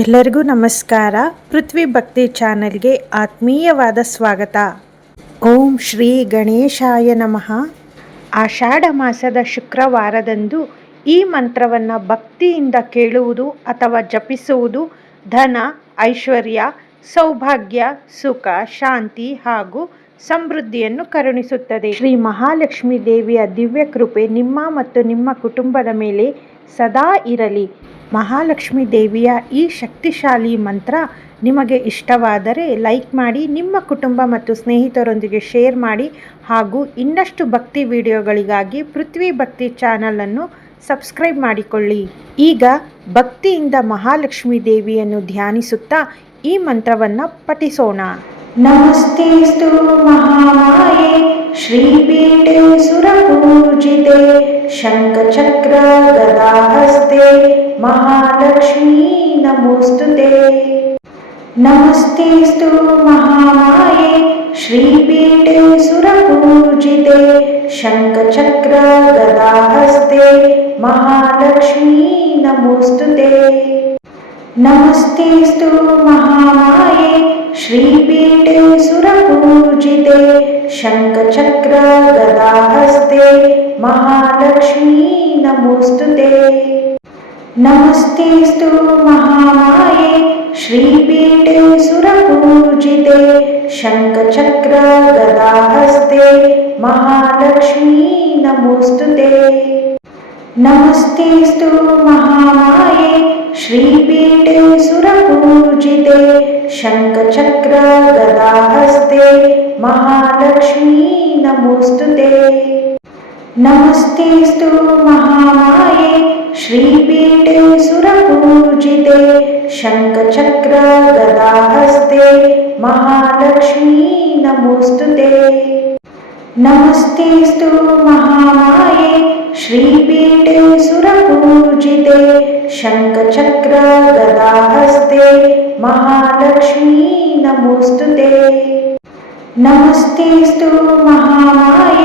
ಎಲ್ಲರಿಗೂ ನಮಸ್ಕಾರ. ಪೃಥ್ವಿ ಭಕ್ತಿ ಚಾನೆಲ್ಗೆ ಆತ್ಮೀಯವಾದ ಸ್ವಾಗತ. ಓಂ ಶ್ರೀ ಗಣೇಶಾಯ ನಮಃ. ಆಷಾಢ ಮಾಸದ ಶುಕ್ರವಾರದಂದು ಈ ಮಂತ್ರವನ್ನು ಭಕ್ತಿಯಿಂದ ಕೇಳುವುದು ಅಥವಾ ಜಪಿಸುವುದು ಧನ, ಐಶ್ವರ್ಯ, ಸೌಭಾಗ್ಯ, ಸುಖ, ಶಾಂತಿ ಹಾಗೂ ಸಮೃದ್ಧಿಯನ್ನು ಕರುಣಿಸುತ್ತದೆ. ಶ್ರೀ ಮಹಾಲಕ್ಷ್ಮೀ ದೇವಿಯ ದಿವ್ಯ ಕೃಪೆ ನಿಮ್ಮ ಮತ್ತು ನಿಮ್ಮ ಕುಟುಂಬದ ಮೇಲೆ ಸದಾ ಇರಲಿ. ಮಹಾಲಕ್ಷ್ಮೀ ದೇವಿಯ ಈ ಶಕ್ತಿಶಾಲಿ ಮಂತ್ರ ನಿಮಗೆ ಇಷ್ಟವಾದರೆ ಲೈಕ್ ಮಾಡಿ, ನಿಮ್ಮ ಕುಟುಂಬ ಮತ್ತು ಸ್ನೇಹಿತರೊಂದಿಗೆ ಶೇರ್ ಮಾಡಿ ಹಾಗೂ ಇನ್ನಷ್ಟು ಭಕ್ತಿ ವಿಡಿಯೋಗಳಿಗಾಗಿ ಪೃಥ್ವಿ ಭಕ್ತಿ ಚಾನಲನ್ನು ಸಬ್ಸ್ಕ್ರೈಬ್ ಮಾಡಿಕೊಳ್ಳಿ. ಈಗ ಭಕ್ತಿಯಿಂದ ಮಹಾಲಕ್ಷ್ಮೀ ದೇವಿಯನ್ನು ಧ್ಯಾನಿಸುತ್ತಾ ಈ ಮಂತ್ರವನ್ನು ಪಠಿಸೋಣ. ನಮಸ್ತೆಸ್ತು ಮಹಾಮಾಯೆ ಶ್ರೀಪೀಠೆ ಸುರಪೂಜಿತೆ ಶಂಖಚಕ್ರ ಗದಾಹಸ್ತೆ ಮಹಾಲಕ್ಷ್ಮೀ ನಮೋಸ್ತುತೆ. ನಮಸ್ತೆಸ್ತು ಮಹಾಮಾಯೆ ಶ್ರೀಪೀಠೆ ಸುರಪೂಜಿತೆ ಶಂಖಚಕ್ರ ಗದಾಹಸ್ತೆ ಮಹಾಲಕ್ಷ್ಮೀ ನಮೋಸ್ತುತೆ. ನಮಸ್ತೆಸ್ತು ಮಹಾಮಾಯೆ ಶ್ರೀಪೀಠೆ ಸುರಪೂಜಿತೆ ಶಂಖಚಕ್ರ ಗದಾಹಸ್ತೆ ಮಹಾಲಕ್ಷ್ಮೀ ನಮೋಸ್ತುತೆ. ನಮಸ್ತೆಸ್ತು ಮಹಾಮಾಯೆ ಶ್ರೀಪೀಠೆ ಸುರಪೂಜಿತೆ ಶಂಖಚಕ್ರ ಗದಾಹಸ್ತೆ ಮಹಾಲಕ್ಷ್ಮೀ ನಮೋಸ್ತುತೆ. ನಮಸ್ತೆಸ್ತು ಮಹಾಮಾಯೆ ಶ್ರೀಪೀಠೆ ಸುರಪೂಜಿತೆ ಶಂಖಚಕ್ರ ಗದಾಹಸ್ತೆ ಮಹಾಲಕ್ಷ್ಮೀ ನಮೋಸ್ತುತೆ. ನಮಸ್ತೆಸ್ತು ಮಹಾಮಾಯೆ ಶ್ರೀಪೀಠೆ ಸುರಪೂಜಿತೆ ಶಂಖಚಕ್ರ ಗದಾಹಸ್ತೆ ಮಹಾಲಕ್ಷ್ಮೀ ನಮೋಸ್ತುತೆ. ನಮಸ್ತೆಸ್ತು ಮಹಾಮಾಯೆ ಶ್ರೀಪೀಠೆ ಸುರಪೂಜಿತೆ ಶಂಖಚಕ್ರ ಗದಾಹಸ್ತೆ ಮಹಾಲಕ್ಷ್ಮೀ ನಮೋಸ್ತುತೆ. ನಮಸ್ತೆಸ್ತು ಮಹಾಮಾಯೆ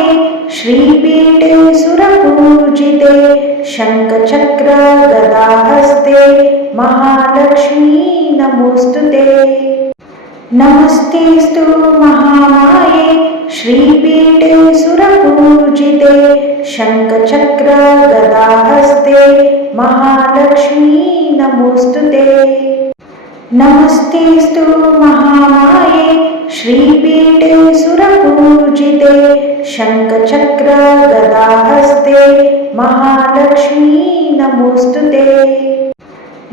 ಶ್ರೀಪೀಠೆ ಸುರಪೂಜಿತೆ ಶಂಖಚಕ್ರ ಗದಾಹಸ್ತೆ ಮಹಾಲಕ್ಷ್ಮೀ ನಮೋಸ್ತುತೆ. ನಮಸ್ತೆಸ್ತು ಮಹಾಮಾಯೆ ಶ್ರೀಪೀಠೆ ಸುರಪೂಜಿತೆ ಶಂಖಚಕ್ರ ಗದಾಹಸ್ತೆ ಮಹಾಲಕ್ಷ್ಮೀ ನಮೋಸ್ತುತೆ. ನಮಸ್ತೆಸ್ತು ಮಹಾಮಾಯೆ ಶ್ರೀಪೀಠೆ ಸುರಪೂಜಿತೆ ಶಂಖಚಕ್ರ ಗದಾಹಸ್ತೆ ಮಹಾಲಕ್ಷ್ಮೀ ನಮೋಸ್ತುತೆ.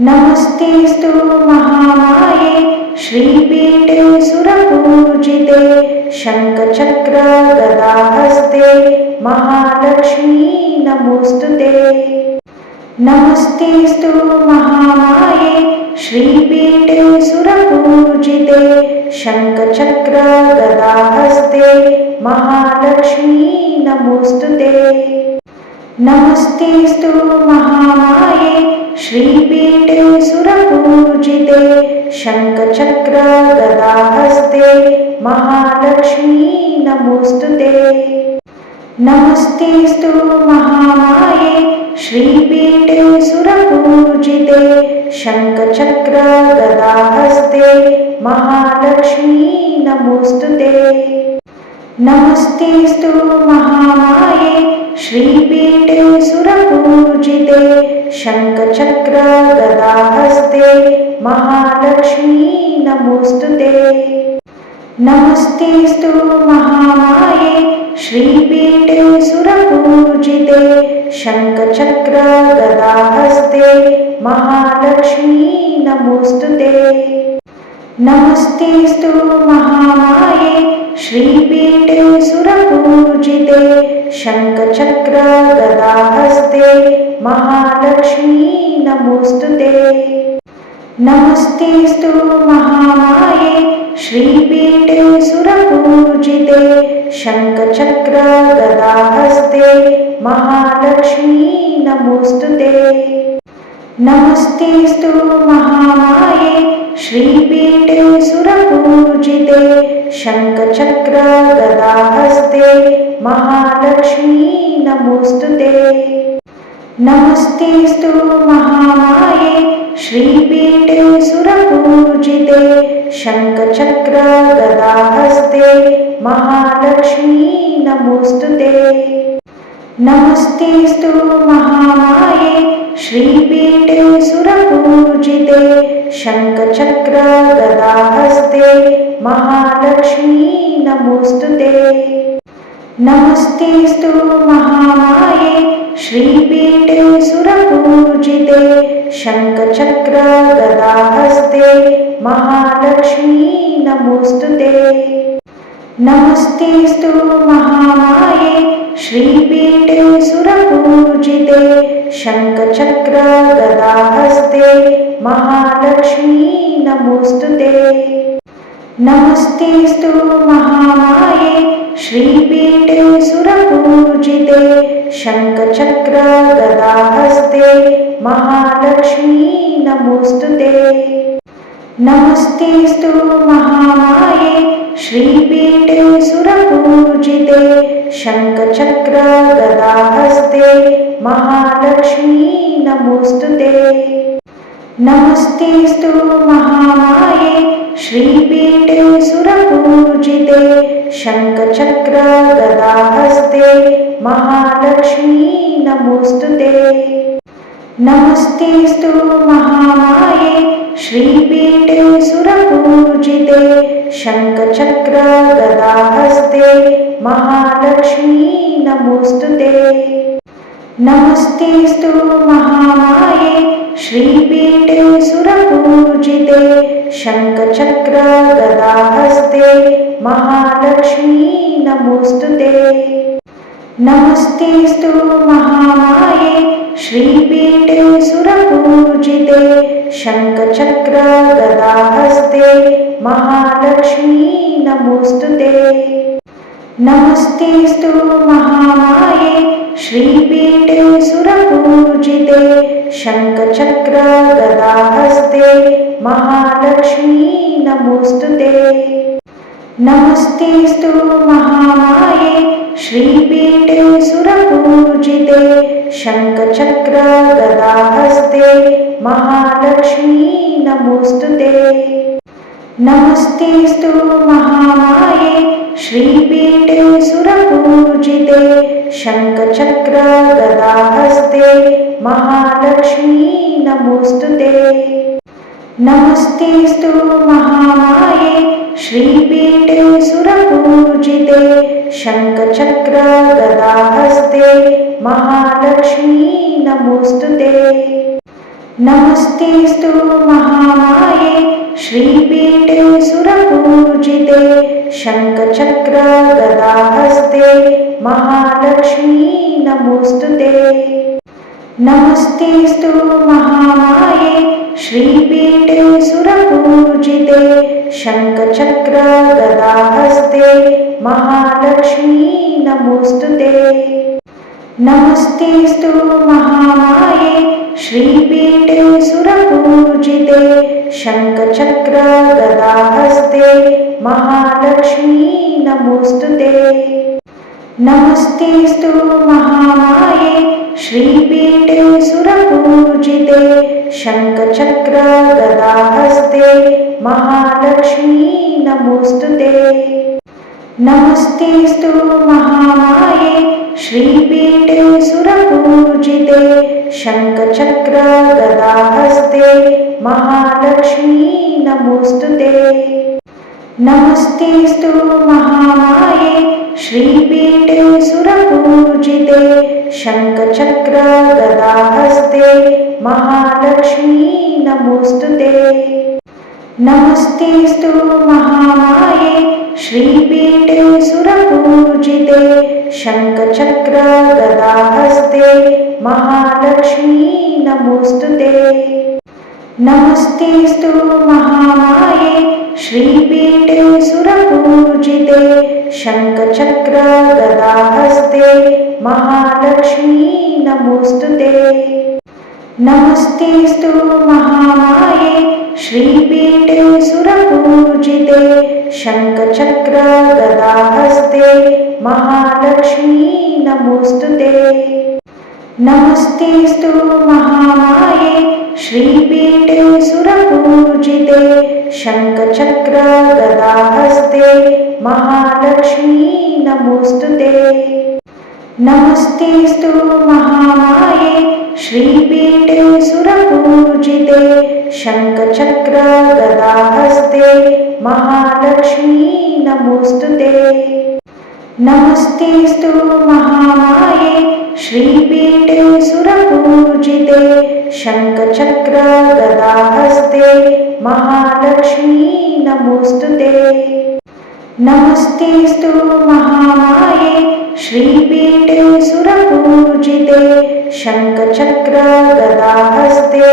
ನಮಸ್ತೆಸ್ತು ಮಹಾಮಾಯೆ ಶ್ರೀಪೀಠೆ ಸುರಪೂಜಿತೆ ಶಂಖಚಕ್ರ ಗದಾಹಸ್ತೆ ಮಹಾಲಕ್ಷ್ಮೀ ನಮೋಸ್ತುತೆ. ನಮಸ್ತೆಸ್ತು ಮಹಾಮಾಯೆ ಶ್ರೀಪೀಠೆ ಸುರಪೂಜಿತೆ ಶಂಖಚಕ್ರ ಗದಾಹಸ್ತೆ ಮಹಾಲಕ್ಷ್ಮೀ ನಮೋಸ್ತುತೆ. ನಮಸ್ತೆಸ್ತು ಮಹಾಮಾಯೆ ಶ್ರೀಪೀಠೆ ಸುರಪೂಜಿತೆ ಶಂಖಚಕ್ರ ಗದಾಹಸ್ತೆ ಮಹಾಲಕ್ಷ್ಮೀ ನಮೋಸ್ತುತೆ. ನಮಸ್ತೆಸ್ತು ಮಹಾಮಾಯೆ ಶ್ರೀಪೀಠೆ ಸುರಪೂಜಿತೆ ಶಂಖಚಕ್ರ ಗದಾಹಸ್ತೆ ಮಹಾಲಕ್ಷ್ಮೀ ನಮೋಸ್ತುತೆ. ನಮಸ್ತೆಸ್ತು ಮಹಾಮಾಯೆ ಶ್ರೀಪೀಠೆ ಸುರಪೂಜಿತೆ ಶಂಖಚಕ್ರ ಗದಾಹಸ್ತೆ ಮಹಾಲಕ್ಷ್ಮೀ ನಮೋಸ್ತುತೆ. ನಮಸ್ತೆಸ್ತು ಮಹಾಮಾಯೆ ಶ್ರೀಪೀಠೆ ಸುರಪೂಜಿತೆ ಶಂಖಚಕ್ರ ಗದಾಹಸ್ತೆ ಮಹಾಲಕ್ಷ್ಮೀ ನಮೋಸ್ತುತೆ. ನಮಸ್ತೆಸ್ತು ಮಹಾಮಾಯೆ ಶ್ರೀಪೀಠೆ ಸುರಪೂಜಿತೆ ಶಂಖಚಕ್ರ ಗದಾಹಸ್ತೆ ಮಹಾಲಕ್ಷ್ಮೀ ನಮೋಸ್ತುತೆ. ನಮಸ್ತೆಸ್ತು ಮಹಾಮಾಯೆ ಶ್ರೀಪೀಠೆ ಸುರಪೂಜಿತೆ ಶಂಖಚಕ್ರ ಗದಾಹಸ್ತೆ ಮಹಾಲಕ್ಷ್ಮೀ ನಮೋಸ್ತುತೆ. ನಮಸ್ತೆಸ್ತು ಮಹಾಮಾಯೆ ಶ್ರೀಪೀಠೆ ಸುರಪೂಜಿತೆ ಶಂಖಚಕ್ರ ಗದಾಹಸ್ತೆ ಮಹಾಲಕ್ಷ್ಮೀ ನಮೋಸ್ತುತೆ. ನಮಸ್ತೆಸ್ತು ಮಹಾಮಾಯೆ श्रीपीठे सुरपूजिते शङ्खचक्रगदाहस्ते महालक्ष्मी नमोऽस्तुते। नमस्तेऽस्तु महामाये श्रीपीठे सुरपूजिते शङ्खचक्रगदाहस्ते महालक्ष्मी नमोऽस्तुते। नमस्तेऽस्तु महामाये श्रीपीठे सुरपूजिते शङ्खचक्रगदाहस्ते महालक्ष्मी नमोऽस्तुते। नमस्तेऽस्तु महामाये श्रीपीठे सुरपूजिते शङ्खचक्रगदाहस्ते महालक्ष्मी नमोऽस्तुते। नमस्तेऽस्तु महामाये श्रीपीठे सुरपूजिते शङ्खचक्रगदाहस्ते महालक्ष्मी नमोऽस्तुते। नमस्तेऽस्तु महामाये श्रीपीठे सुरपूजिते शङ्खचक्रगदाहस्ते महालक्ष्मी नमोऽस्तुते। नमस्तेऽस्तु महामाये श्रीपीठे सुरपूजिते शङ्खचक्रगदाहस्ते महालक्ष्मी नमोऽस्तुते। नमस्तेऽस्तु महामाये श्रीपीठे सुरपूजिते शङ्खचक्रगदाहस्ते महालक्ष्मी नमोऽस्तुते। नमस्तेऽस्तु महामाये श्रीपीठे सुरपूजिते शङ्खचक्रगदाहस्ते महालक्ष्मी नमोऽस्तुते। नमस्तेऽस्तु महामाये श्रीपीठे सुरपूजिते शङ्खचक्रगदाहस्ते महालक्ष्मी नमोऽस्तुते। नमस्तेऽस्तु महामाये श्रीपीठे सुरपूजिते शङ्खचक्रगदाहस्ते महालक्ष्मी नमोऽस्तुते। नमस्तेऽस्तु महामाये श्रीपीठे सुरपूजिते शङ्खचक्रगदाहस्ते महालक्ष्मी नमोऽस्तुते। नमस्तेऽस्तु महामाये श्रीपीठे सुरपूजिते शङ्खचक्रगदाहस्ते महालक्ष्मी नमोऽस्तुते। नमस्तेऽस्तु महामाये श्रीपीठे सुरपूजिते शङ्खचक्रगदाहस्ते महालक्ष्मी नमोऽस्तुते। नमस्तेऽस्तु महामाये श्रीपीठे सुरपूजिते शङ्खचक्रगदाहस्ते महालक्ष्मी नमोऽस्तुते। नमस्तेऽस्तु महामाये श्रीपीठे सुरपूजिते शङ्खचक्रगदाहस्ते महालक्ष्मी नमोऽस्तुते। नमस्तेऽस्तु महामाये श्रीपीठे सुरपूजिते शङ्खचक्रगदाहस्ते महालक्ष्मी नमोऽस्तुते। नमस्तेऽस्तु महामाये श्रीपीठे सुरपूजिते शङ्खचक्रगदाहस्ते महालक्ष्मी नमोऽस्तुते। नमस्तेऽस्तु महामाये श्रीपीठे सुरपूजिते शङ्खचक्रगदाहस्ते महालक्ष्मी नमोऽस्तुते। नमस्तेऽस्तु महामाये श्रीपीठे सुरपूजिते शङ्खचक्रगदाहस्ते महालक्ष्मी नमोऽस्तुते। नमस्तेऽस्तु महामाये श्रीपीठे सुरपूजिते शङ्खचक्रगदाहस्ते महालक्ष्मी नमोऽस्तुते। नमस्तेऽस्तु महामाये श्रीपीठे सुरपूजिते शङ्खचक्रगदाहस्ते महालक्ष्मी नमोऽस्तुते। नमस्तेऽस्तु महामाये श्रीपीठे सुरपूजिते शङ्खचक्रगदाहस्ते महालक्ष्मी नमोऽस्तुते। नमस्तेऽस्तु महामाये श्रीपीठे सुरपूजिते शङ्खचक्रगदाहस्ते महालक्ष्मी नमोऽस्तुते। नमस्तेऽस्तु महामाये श्रीपीठे सुरपूजिते शङ्खचक्रगदाहस्ते महालक्ष्मी नमोऽस्तुते। नमस्तेऽस्तु महामाये श्रीपीठे सुरपूजिते शङ्खचक्रगदाहस्ते महालक्ष्मी नमोऽस्तुते। नमस्तेऽस्तु महामाये श्रीपीठे सुरपूजिते शङ्खचक्रगदाहस्ते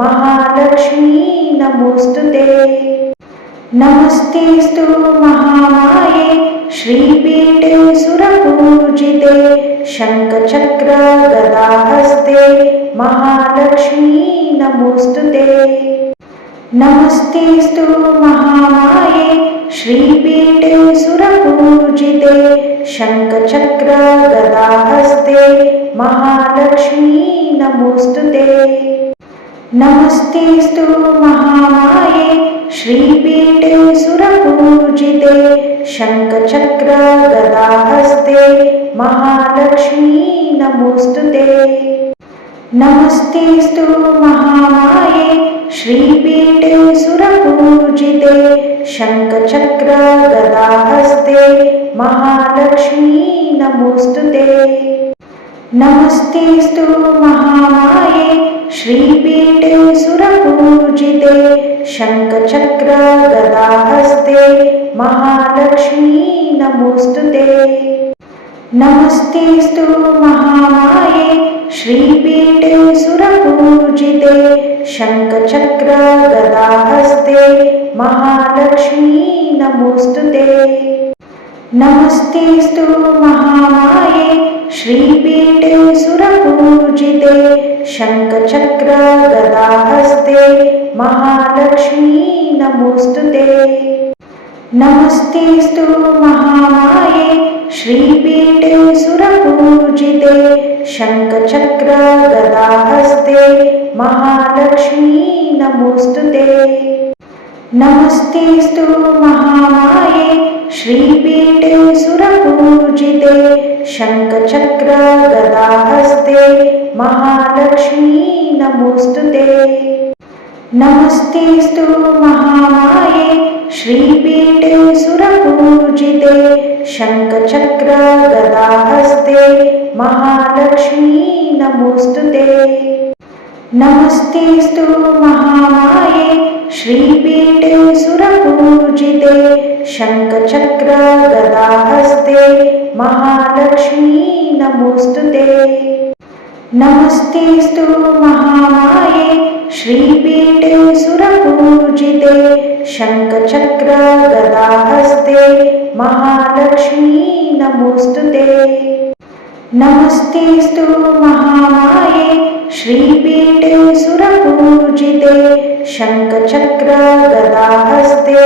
महालक्ष्मी नमोऽस्तुते। नमस्तेऽस्तु महामाये श्रीपीठे सुरपूजिते शङ्खचक्रगदाहस्ते महालक्ष्मी नमोऽस्तुते। नमस्तेऽस्तु महामाये श्रीपीठे सुरपूजिते शङ्खचक्रगदाहस्ते महालक्ष्मी नमोऽस्तुते। नमस्तेऽस्तु महामाये श्रीपीठे सुरपूजिते शङ्खचक्रगदाहस्ते महालक्ष्मी नमोऽस्तुते। नमस्तेऽस्तु महामाये श्रीपीठे सुरपूजिते शङ्खचक्रगदाहस्ते महालक्ष्मी नमोऽस्तुते। नमस्तेऽस्तु महामाये श्रीपीठे सुरपूजिते शङ्खचक्रगदाहस्ते महालक्ष्मी नमोऽस्तुते। नमस्तेऽस्तु महामाये श्रीपीठे सुरपूजिते शङ्खचक्रगदाहस्ते महालक्ष्मी नमोऽस्तुते। नमस्तेऽस्तु महामाये श्रीपीठे सुरपूजिते शङ्खचक्रगदाहस्ते महालक्ष्मी नमोऽस्तुते। नमस्तेऽस्तु महामाये श्रीपीठे सुरपूजिते शङ्खचक्रगदाहस्ते महालक्ष्मी नमोऽस्तुते। नमस्तेऽस्तु महामाये श्रीपीठे सुरपूजिते शङ्खचक्रगदाहस्ते महालक्ष्मी नमोऽस्तुते। नमस्तेऽस्तु महामाये श्रीपीठे सुरपूजिते शङ्खचक्रगदाहस्ते महालक्ष्मी नमोऽस्तुते। नमस्तेऽस्तु महामाये श्रीपीठे सुरपूजिते शङ्खचक्रगदाहस्ते महालक्ष्मी नमोऽस्तुते। नमस्तेऽस्तु महामाये श्रीपीठे सुरपूजिते शङ्खचक्रगदाहस्ते महालक्ष्मी नमोऽस्तुते। नमस्तेऽस्तु महामाये श्रीपीठे सुरपूजिते शङ्खचक्रगदाहस्ते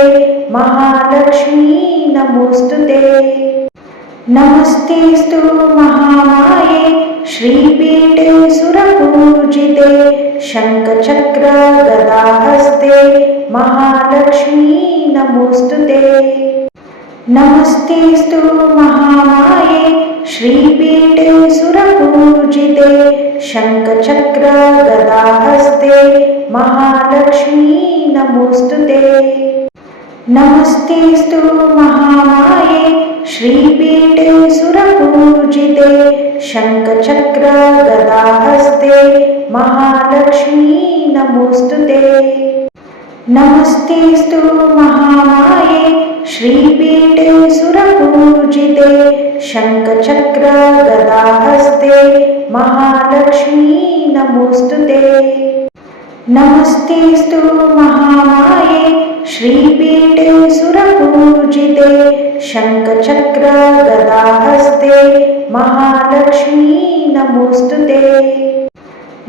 महालक्ष्मी नमोऽस्तुते। नमस्तेऽस्तु महामाये श्रीपीठे सुरपूजिते शङ्खचक्रगदाहस्ते महालक्ष्मी नमोऽस्तुते। नमस्तेऽस्तु महामाये श्रीपीठे सुरपूजिते शङ्खचक्रगदाहस्ते महालक्ष्मी नमोऽस्तुते। नमस्तेऽस्तु महामाये श्रीपीठे सुरपूजिते शङ्खचक्रगदाहस्ते महालक्ष्मी नमोऽस्तुते। नमस्तेऽस्तु महामाये श्रीपीठे सुरपूजिते शङ्खचक्रगदाहस्ते महालक्ष्मी नमोऽस्तुते। नमस्तेऽस्तु महामाये श्रीपीठे सुरपूजिते शङ्खचक्रगदाहस्ते महालक्ष्मी नमोऽस्तुते।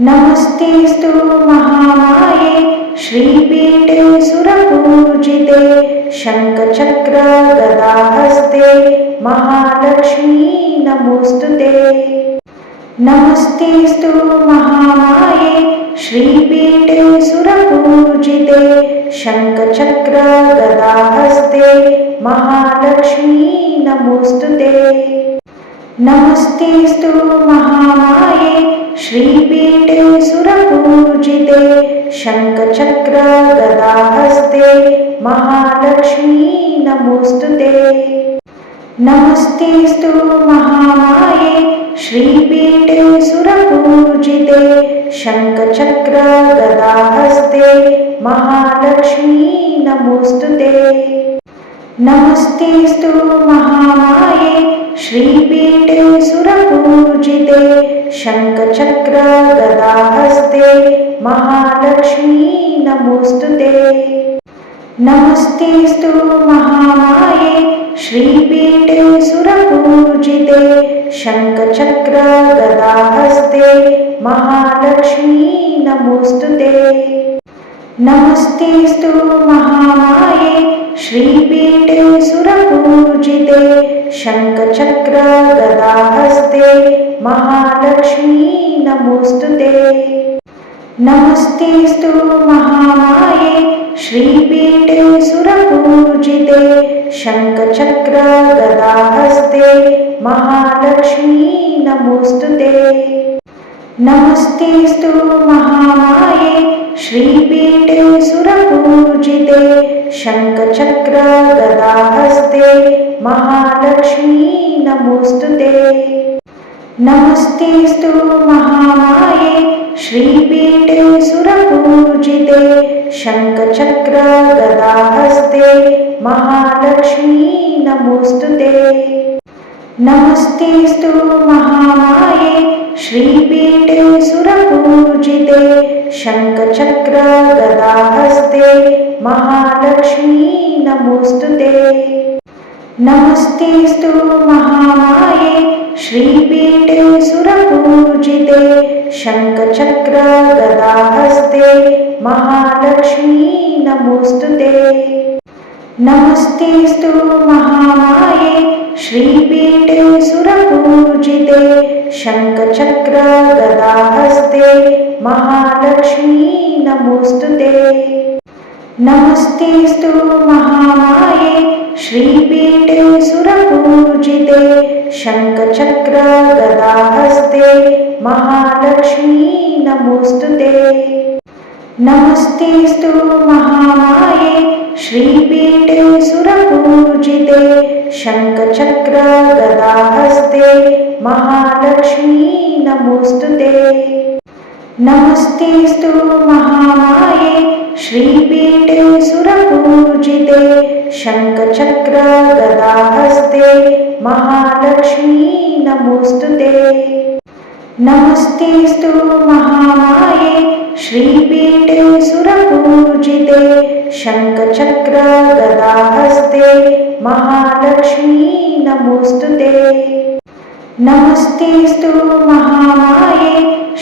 नमस्तेऽस्तु महामाये श्रीपीठे सुरपूजिते शङ्खचक्रगदाहस्ते महालक्ष्मी नमोऽस्तुते। नमस्तेऽस्तु महामाये श्रीपीठे सुरपूजिते शङ्खचक्रगदाहस्ते महालक्ष्मी नमोऽस्तुते। नमस्तेऽस्तु महामाये श्रीपीठे सुरपूजिते शङ्खचक्रगदाहस्ते महालक्ष्मी नमोऽस्तुते। नमस्तेऽस्तु महामाये श्रीपीठे सुरपूजिते शङ्खचक्रगदाहस्ते महालक्ष्मी नमोऽस्तुते। नमस्तेऽस्तु महामाये श्रीपीठे सुरपूजिते शङ्खचक्रगदाहस्ते महालक्ष्मी नमोऽस्तुते। नमस्तेऽस्तु महामाये श्रीपीठे सुरपूजिते शङ्खचक्रगदाहस्ते महालक्ष्मी नमोऽस्तुते। नमस्तेऽस्तु महामाये श्रीपीठे सुरपूजिते शङ्खचक्रगदाहस्ते महालक्ष्मी नमोऽस्तुते। नमस्तेऽस्तु महामाये श्रीपीठे सुरपूजिते शङ्खचक्रगदाहस्ते महालक्ष्मी नमोऽस्तुते। नमस्तेऽस्तु महामाये श्रीपीठे सुरपूजिते शङ्खचक्रगदाहस्ते महालक्ष्मी नमोऽस्तुते। नमस्तेऽस्तु महामाये श्रीपीठे सुरपूजिते शङ्खचक्रगदाहस्ते महालक्ष्मी नमोऽस्तुते। नमस्तेऽस्तु महामाये श्रीपीठे सुरपूजिते शङ्खचक्रगदाहस्ते महालक्ष्मी नमोऽस्तुते। नमस्तेऽस्तु महामाये श्रीपीठे सुरपूजिते शङ्खचक्रगदाहस्ते महालक्ष्मी नमोऽस्तुते। नमस्तेऽस्तु महामाये श्रीपीठे सुरपूजिते शङ्खचक्रगदाहस्ते महालक्ष्मी नमोऽस्तुते। नमस्तेऽस्तु महामाये श्रीपीठे सुरपूजिते शङ्खचक्रगदाहस्ते महालक्ष्मी नमोऽस्तुते। नमस्तेऽस्तु महामाये श्रीपीठे सुरपूजिते शङ्खचक्रगदाहस्ते महालक्ष्मी नमोऽस्तुते। नमस्तेऽस्तु महामाये श्रीपीठे सुरपूजिते शङ्खचक्रगदाहस्ते महालक्ष्मी नमोऽस्तुते। नमस्तेऽस्तु महामाये श्रीपीठे सुरपूजिते शङ्खचक्रगदाहस्ते महालक्ष्मी नमोऽस्तुते। नमस्तेऽस्तु महामाये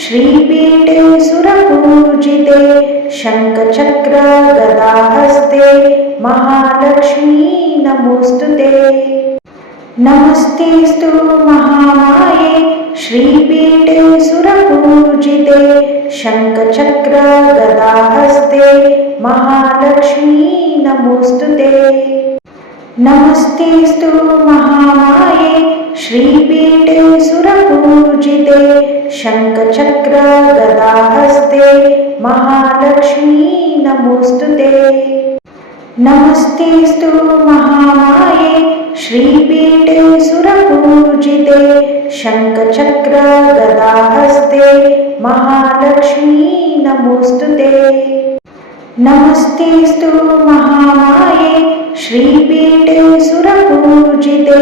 श्रीपीठे सुरपूजिते शङ्खचक्रगदाहस्ते महालक्ष्मी नमोऽस्तुते। नमस्तेऽस्तु महामाये श्रीपीठे सुरपूजिते शङ्खचक्रगदाहस्ते महालक्ष्मी नमोऽस्तुते। नमस्तेऽस्तु महामाये श्रीपीठे सुरपूजिते शङ्खचक्रगदाहस्ते महालक्ष्मी नमोऽस्तुते। नमस्तेऽस्तु महामाये श्रीपीठे सुरपूजिते शङ्खचक्रगदाहस्ते महालक्ष्मी नमोऽस्तुते। नमस्तेऽस्तु महामाये श्रीपीठे सुरपूजिते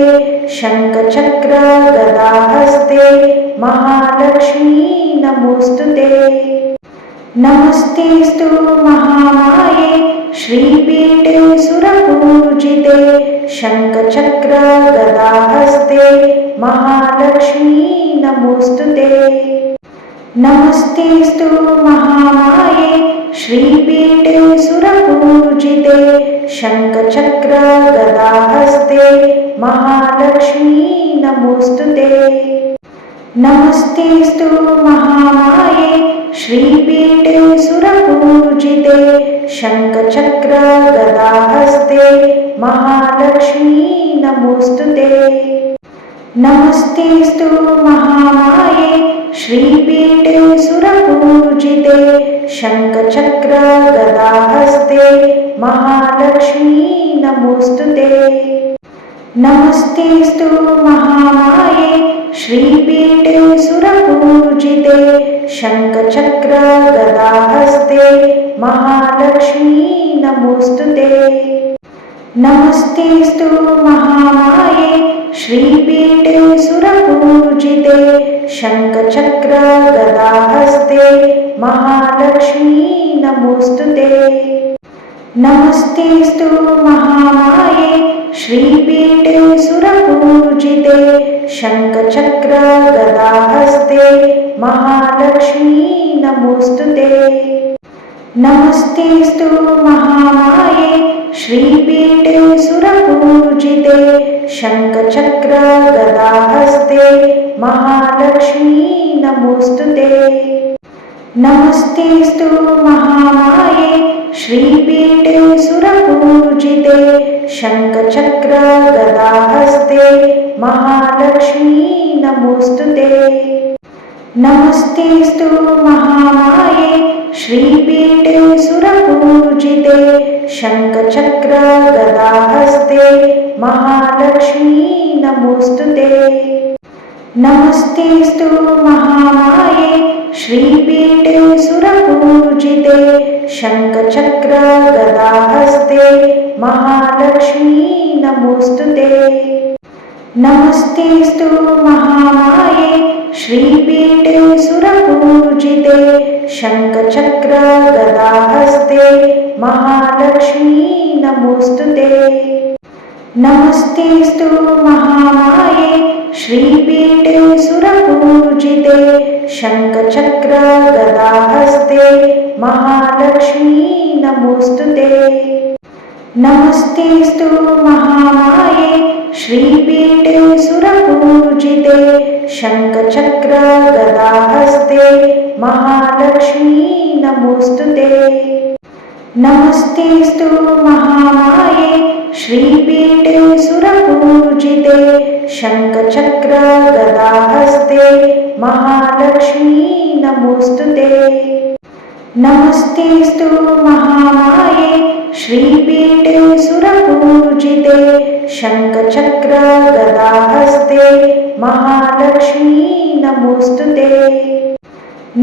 शङ्खचक्रगदाहस्ते महालक्ष्मी नमोऽस्तुते। नमस्तेऽस्तु महामाये श्रीपीठे सुरपूजिते शङ्खचक्रगदाहस्ते महालक्ष्मी नमोऽस्तुते। नमस्तेऽस्तु महामाये श्रीपीठे सुरपूजिते शङ्खचक्रगदाहस्ते महालक्ष्मी नमोऽस्तुते। नमस्तेस्तु महामाये श्रीपीठे सुरपूजिते शङ्खचक्रगदाहस्ते महालक्ष्मी नमोऽस्तुते। नमस्तेस्तु महामाये श्रीपीठे सुरपूजिते शङ्खचक्रगदाहस्ते महालक्ष्मी नमोऽस्तुते। नमस्तेस्तु महामाये श्रीपीठे सुरपूजिते शङ्खचक्रगदाहस्ते महालक्ष्मी नमोऽस्तुते। नमस्तेस्तु महामाये श्रीपीठे सुरपूजिते शङ्खचक्रगदाहस्ते महालक्ष्मी नमोऽस्तुते। नमस्तेस्तु महामाये श्रीपीठे सुरपूजिते शङ्खचक्रगदाहस्ते महालक्ष्मी नमोऽस्तुते। नमस्तेस्तु महामाये श्रीपीठे सुरपूजिते शङ्खचक्रगदाहस्ते महालक्ष्मी नमोऽस्तुते। नमस्तेस्तु महामाये श्रीपीठे सुरपूजिते शङ्खचक्रगदाहस्ते महालक्ष्मी नमोऽस्तुते। नमस्तेस्तु महामाये श्रीपीठे सुरपूजिते शङ्खचक्रगदाहस्ते महालक्ष्मी नमोऽस्तुते। नमस्तेस्तु महामाये श्रीपीठे सुरपूजिते शङ्खचक्रगदाहस्ते महालक्ष्मी नमोऽस्तुते। नमस्तेस्तु महामाये श्रीपीठे सुरपूजिते शङ्खचक्रगदाहस्ते महालक्ष्मी नमोऽस्तुते। नमस्तेस्तु महामाये श्रीपीठे सुरपूजिते शङ्खचक्रगदाहस्ते महालक्ष्मी नमोऽस्तुते। नमस्तेस्तु महामाये श्रीपीठे सुरपूजिते शङ्खचक्रगदाहस्ते महालक्ष्मी नमोऽस्तुते। नमस्तेस्तु महामाये श्रीपीठे सुरपूजिते शङ्खचक्रगदाहस्ते महालक्ष्मी नमोऽस्तुते। नमस्तेस्तु महामाये श्रीपीठे सुरपूजिते शङ्खचक्रगदाहस्ते महालक्ष्मी नमोऽस्तुते।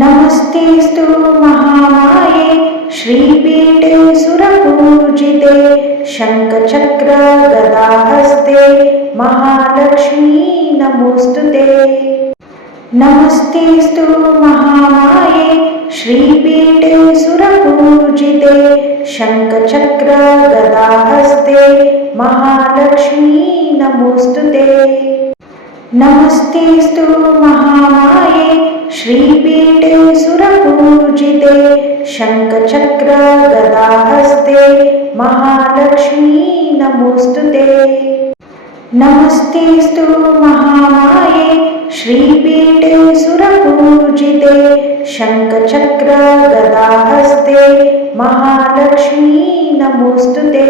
नमस्तेस्तु महामाये श्रीपीठे सुरपूजिते शङ्खचक्रगदाहस्ते महालक्ष्मी नमोऽस्तुते। नमस्तेस्तु महामाये श्रीपीठे सुरपूजिते शङ्खचक्रगदाहस्ते महालक्ष्मी नमोऽस्तुते। नमस्तेस्तु महामाये श्रीपीठे सुरपूजिते शङ्खचक्रगदाहस्ते महालक्ष्मी नमोऽस्तुते। नमस्तेस्तु महामाये श्रीपीठे सुरपूजिते शङ्खचक्रगदाहस्ते महालक्ष्मी नमोऽस्तुते।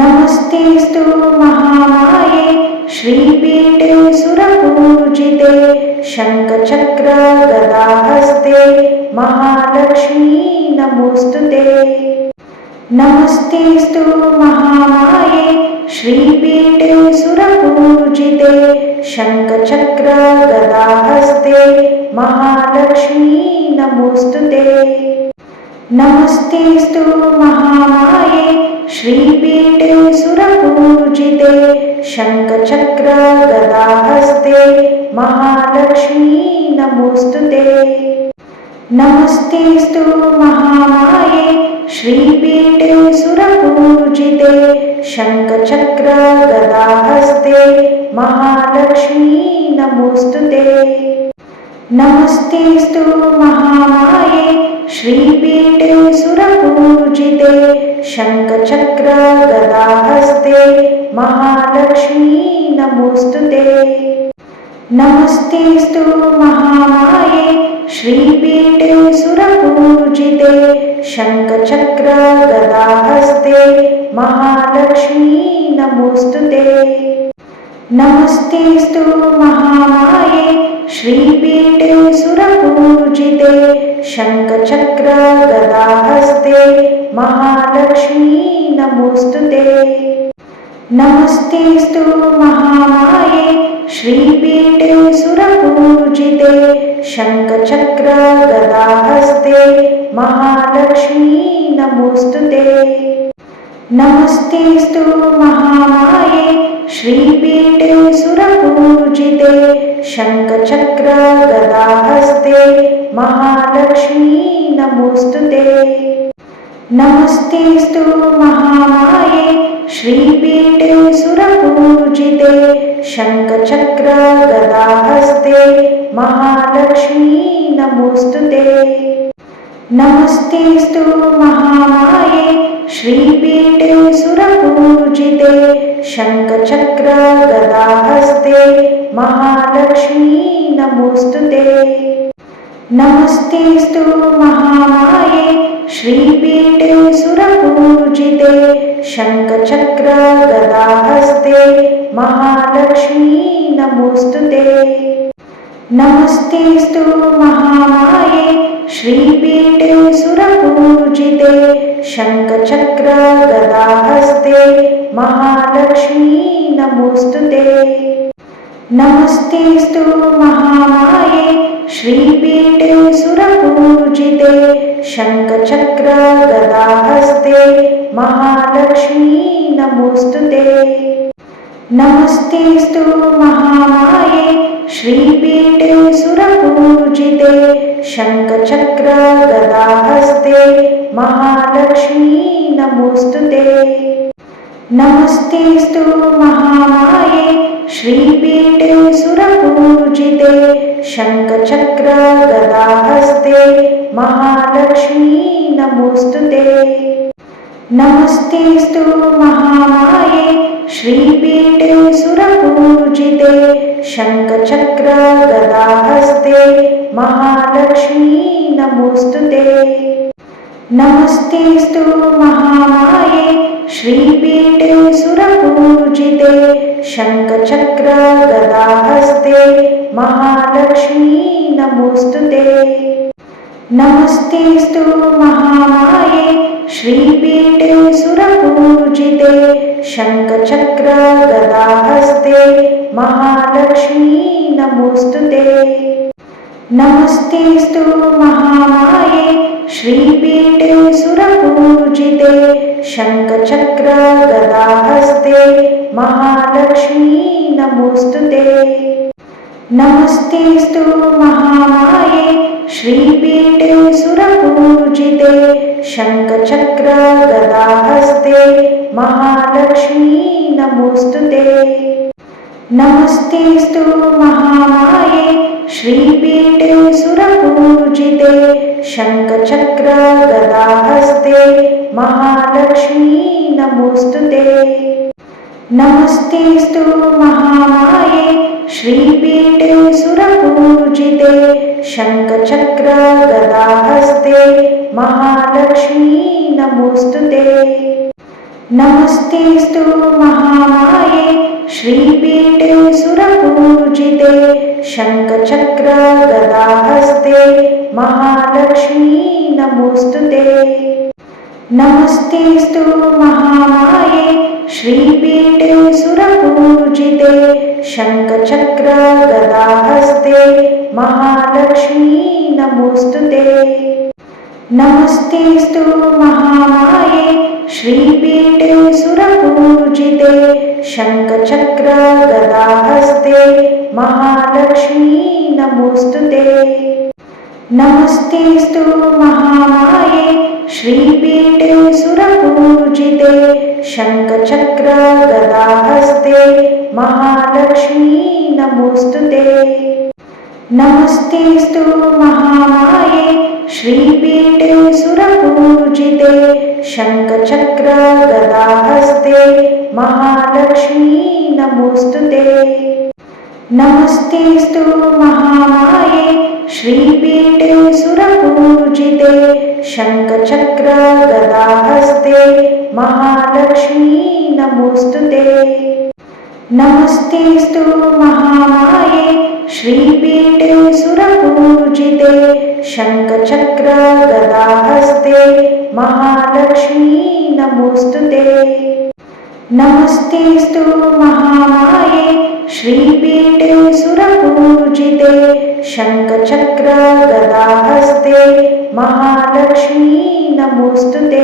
नमस्तेस्तु महामाये श्रीपीठे सुरपूजिते शङ्खचक्रगदाहस्ते महालक्ष्मी नमोऽस्तुते। नमस्तेस्तु महामाये श्रीपीठे सुरपूजिते शङ्खचक्रगदाहस्ते महालक्ष्मी नमोऽस्तुते। नमस्तेस्तु महामाये श्रीपीठे सुरपूजिते शङ्खचक्रगदाहस्ते महालक्ष्मी नमोऽस्तुते। नमस्तेस्तु महामाये श्रीपीठे सुरपूजिते शङ्खचक्रगदाहस्ते महालक्ष्मी नमोऽस्तुते। नमस्तेस्तु महामाये श्रीपीठे सुरपूजिते शङ्खचक्रगदाहस्ते महालक्ष्मी नमोऽस्तुते। नमस्तेस्तु महामाये श्रीपीठे सुरपूजिते शङ्खचक्र गदाहस्ते महालक्ष्मी नमोस्तुते। नमस्तेस्तु महामाये श्रीपीठे सुरपूजिते शङ्खचक्र गदाहस्ते महालक्ष्मी नमोस्तुते। नमस्तेस्तु महामाये श्रीपीठे सुरपूजिते शङ्खचक्र गदाहस्ते महालक्ष्मी नमोस्तुते। नमस्तेस्तु महामाये श्रीपीठे सुरपूजिते शङ्खचक्र गदाहस्ते महालक्ष्मी नमोस्तुते। नमस्तेस्तु महामाये श्रीपीठे सुरपूजिते शङ्खचक्र गदाहस्ते महालक्ष्मी नमोस्तुते। नमस्तेस्तु महामाये श्रीपीठे सुरपूजिते शङ्खचक्र गदाहस्ते महालक्ष्मी नमोस्तुते। नमस्तेस्तु महामाये श्रीपीठे सुरपूजिते शङ्खचक्र गदाहस्ते महालक्ष्मी नमोस्तुते। नमस्तेस्तु महामाये श्रीपीठे सुरपूजिते शङ्खचक्र गदाहस्ते महालक्ष्मी नमोस्तुते। नमस्तेस्तु महामाये श्रीपीठे सुरपूजिते शङ्खचक्र गदाहस्ते महालक्ष्मी नमोस्तुते। नमस्तेस्तु महामाये श्रीपीठे सुरपूजिते शङ्खचक्र गदाहस्ते महालक्ष्मी नमोस्तुते। नमस्तेस्तु महामाये श्रीपीठे सुरपूजिते शङ्खचक्र गदाहस्ते महालक्ष्मी नमोस्तुते। नमस्तेस्तु महामाये श्रीपीठे सुरपूजिते शङ्खचक्र गदाहस्ते महालक्ष्मी नमोस्तुते। नमस्तेस्तु महामाये श्रीपीठे सुरपूजिते शङ्खचक्र गदाहस्ते महालक्ष्मी नमोस्तुते। नमस्तेस्तु महामाये श्रीपीठे सुरपूजिते शङ्खचक्र गदाहस्ते महालक्ष्मी नमोस्तुते। नमस्तेस्तु महामाये श्रीपीठे सुरपूजिते शङ्खचक्र गदाहस्ते महालक्ष्मी नमोस्तुते। नमस्तेस्तु महामाये श्रीपीठे सुरपूजिते शङ्खचक्र गदाहस्ते महालक्ष्मी नमोस्तुते। नमस्तेस्तु महामाये श्रीपीठे सुरपूजिते शङ्खचक्र गदाहस्ते महालक्ष्मी नमोस्तुते। नमस्तेस्तु महामाये श्रीपीठे सुरपूजिते शङ्खचक्र गदाहस्ते महालक्ष्मी नमोस्तुते। नमस्तेस्तु महामाये श्रीपीठे सुरपूजिते शङ्खचक्र गदाहस्ते महालक्ष्मी नमोस्तुते। नमस्तेस्तु महामाये श्रीपीठे सुरपूजिते शङ्खचक्र गदाहस्ते महालक्ष्मी नमोस्तुते। नमस्तेस्तु महामाये श्रीपीठे सुरपूजिते शङ्खचक्र गदाहस्ते महालक्ष्मी नमोस्तुते। नमस्तेस्तु महामाये श्रीपीठे सुरपूजिते शङ्खचक्र गदाहस्ते महालक्ष्मी नमोस्तुते। नमस्तेस्तु महामाये श्रीपीठे सुरपूजिते शङ्खचक्र गदाहस्ते महालक्ष्मी नमोस्तुते। नमस्तेस्तु महामाये श्रीपीठे सुरपूजिते शङ्खचक्र गदाहस्ते महालक्ष्मी नमोस्तुते। नमस्तेस्तु महामाये श्रीपीठे सुरपूजिते शङ्खचक्र गदाहस्ते महालक्ष्मी नमोस्तुते। नमस्तेस्तु महामाये श्रीपीठे सुरपूजिते शङ्खचक्र गदाहस्ते महालक्ष्मी नमोस्तुते।